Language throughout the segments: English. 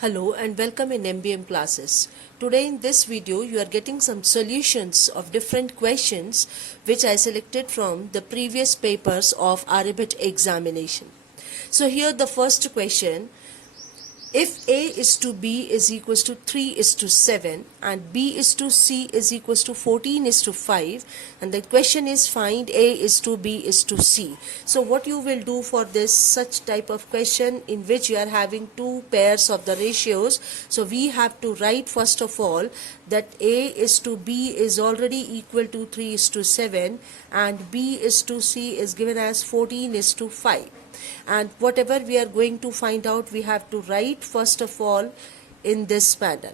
Hello and welcome in MBM classes. Today in this video you are getting some solutions of different questions which I selected from the previous papers of Arabit examination. So here the first question, if A is to B is equals to 3 is to 7 and B is to C is equals to 14 is to 5, and the question is find A is to B is to C. So what you will do for this such type of question in which you are having two pairs of the ratios, so we have to write first of all that A is to B is already equal to 3 is to 7 and B is to C is given as 14 is to 5. And whatever we are going to find out, we have to write first of all in this manner.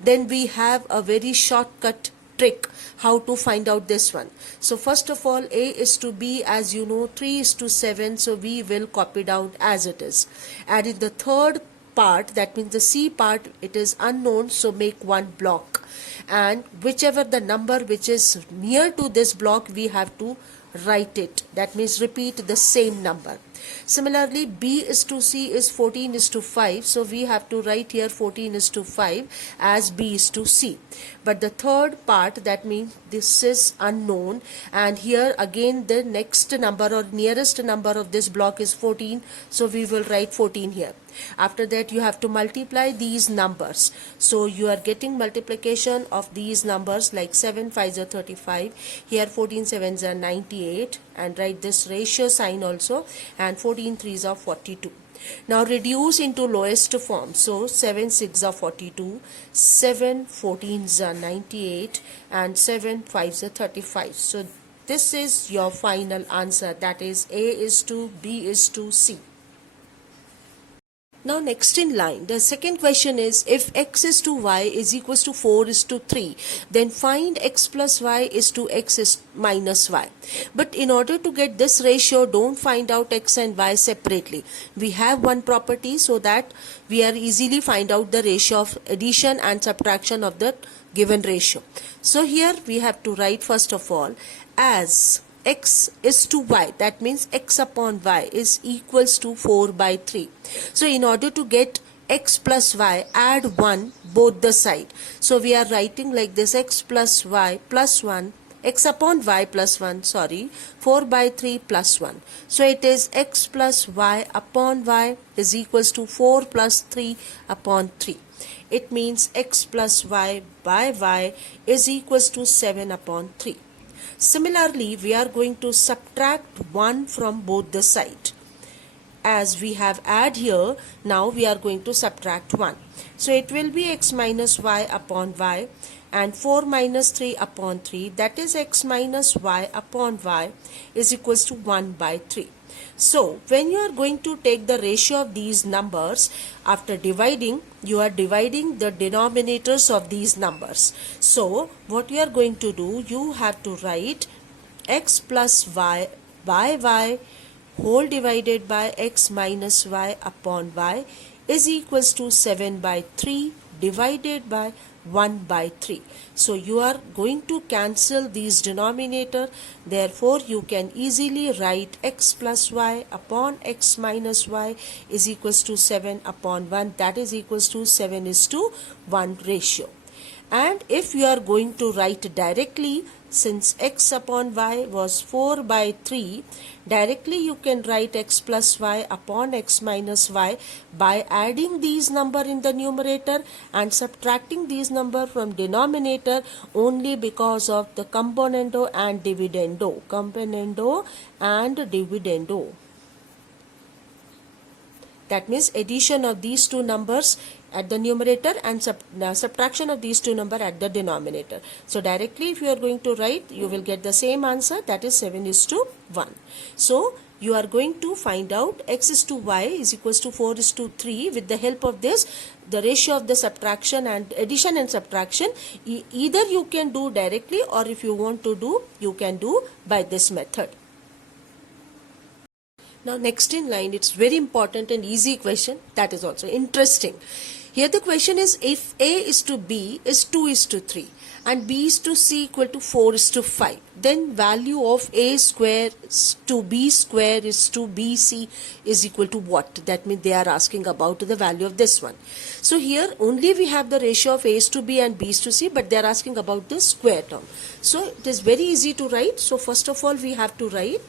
Then we have a very shortcut trick how to find out this one. So first of all, A is to B, as you know, 3 is to 7, so we will copy down as it is. And in the third part, that means the C part, it is unknown, so make one block, and whichever the number which is near to this block, we have to write it. That means repeat the same number. Similarly, B is to C is 14 is to 5, so we have to write here 14 is to 5 as B is to C. But the third part, that means this is unknown, and here again the next number or nearest number of this block is 14, so we will write 14 here. After that you have to multiply these numbers, so you are getting multiplication of these numbers like 7 5s are 35, here 14 7s are 98, and write this ratio sign also, and 14 3s are 42. Now reduce into lowest form, so 7 6 are 42, 7 14s are 98, and 7 5s are 35. So this is your final answer, that is A is to B is to C. Now next in line, the second question is, if x is to y is equals to 4 is to 3, then find x plus y is to x is minus y. But in order to get this ratio, don't find out x and y separately. We have one property so that we are easily find out the ratio of addition and subtraction of the given ratio. So here we have to write first of all as x is to y, that means x upon y is equals to 4 by 3. So in order to get x plus y, add 1 both the side. So we are writing like this, x plus y plus 1, x upon y plus 1, 4 by 3 plus 1. So it is x plus y upon y is equals to 4 plus 3 upon 3. It means x plus y by y is equals to 7 upon 3. Similarly, we are going to subtract 1 from both the side. As we have add here, now we are going to subtract 1. So it will be x minus y upon y, and 4 minus 3 upon 3, that is x minus y upon y is equals to 1 by 3. So when you are going to take the ratio of these numbers, after dividing, you are dividing the denominators of these numbers. So what you are going to do, you have to write x plus y by y whole divided by x minus y upon y is equals to 7 by 3 divided by 1 by 3. So you are going to cancel these denominator, therefore you can easily write x plus y upon x minus y is equals to 7 upon 1, that is equals to 7 is to 1 ratio. And if you are going to write directly, since x upon y was 4 by 3, directly you can write x plus y upon x minus y by adding these number in the numerator and subtracting these number from denominator only because of the componendo and dividendo. Componendo and dividendo. That means addition of these two numbers at the numerator and subtraction of these two numbers at the denominator. So directly if you are going to write, you will get the same answer, that is 7 is to 1. So you are going to find out x is to y is equals to 4 is to 3. With the help of this, the ratio of the subtraction and addition and subtraction, either you can do directly, or if you want to do, you can do by this method. Now next in line, it's very important and easy question, that is also interesting. Here the question is, if A is to B is 2 is to 3 and B is to C equal to 4 is to 5, then value of A square is to B square is to BC is equal to what? That means they are asking about the value of this one. So here only we have the ratio of A is to B and B is to C, but they are asking about the square term. So it is very easy to write. So first of all we have to write,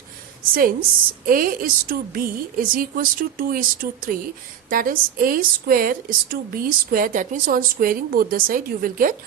since A is to B is equals to 2 is to 3, that is A square is to B square, that means on squaring both the side you will get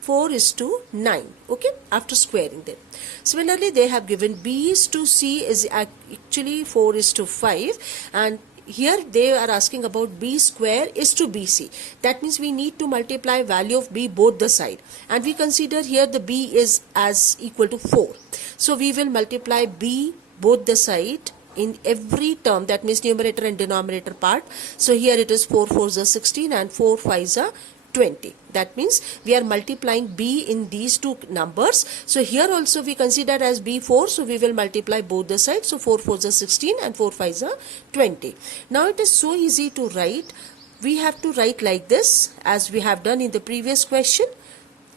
4 is to 9, okay, after squaring them. Similarly, they have given B is to C is actually 4 is to 5, and here they are asking about B square is to BC. That means we need to multiply value of B both the side, and we consider here the B is as equal to 4. So we will multiply B both the side in every term, that means numerator and denominator part. So here it is 4 4s are 16 and 4 5s are 20. That means we are multiplying B in these two numbers. So here also we consider as B4, so we will multiply both the sides. So 4 4s are 16 and 4 5s are 20. Now it is so easy to write. We have to write like this as we have done in the previous question,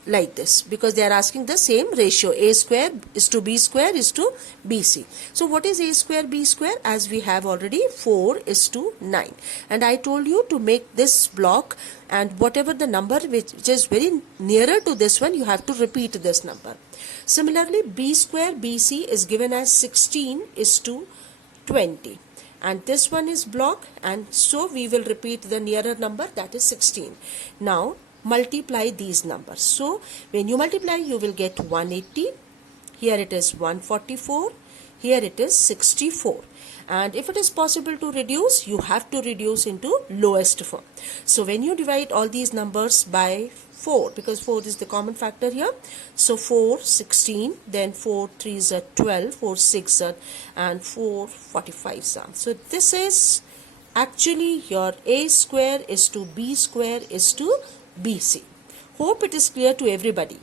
like this, because they are asking the same ratio, A square is to B square is to BC. So what is A square B square? As we have already, 4 is to 9, and I told you to make this block, and whatever the number which is very nearer to this one, you have to repeat this number. Similarly, B square BC is given as 16 is to 20, and this one is block, and so we will repeat the nearer number, that is 16. Now multiply these numbers. So when you multiply, you will get 180, here it is 144, here it is 64, and if it is possible to reduce, you have to reduce into lowest form. So when you divide all these numbers by 4, because 4 is the common factor here, so 4 16, then 4 3s are 12, 4 6 are, and 4 45s are. So this is actually your A square is to B square is to BC. Hope it is clear to everybody.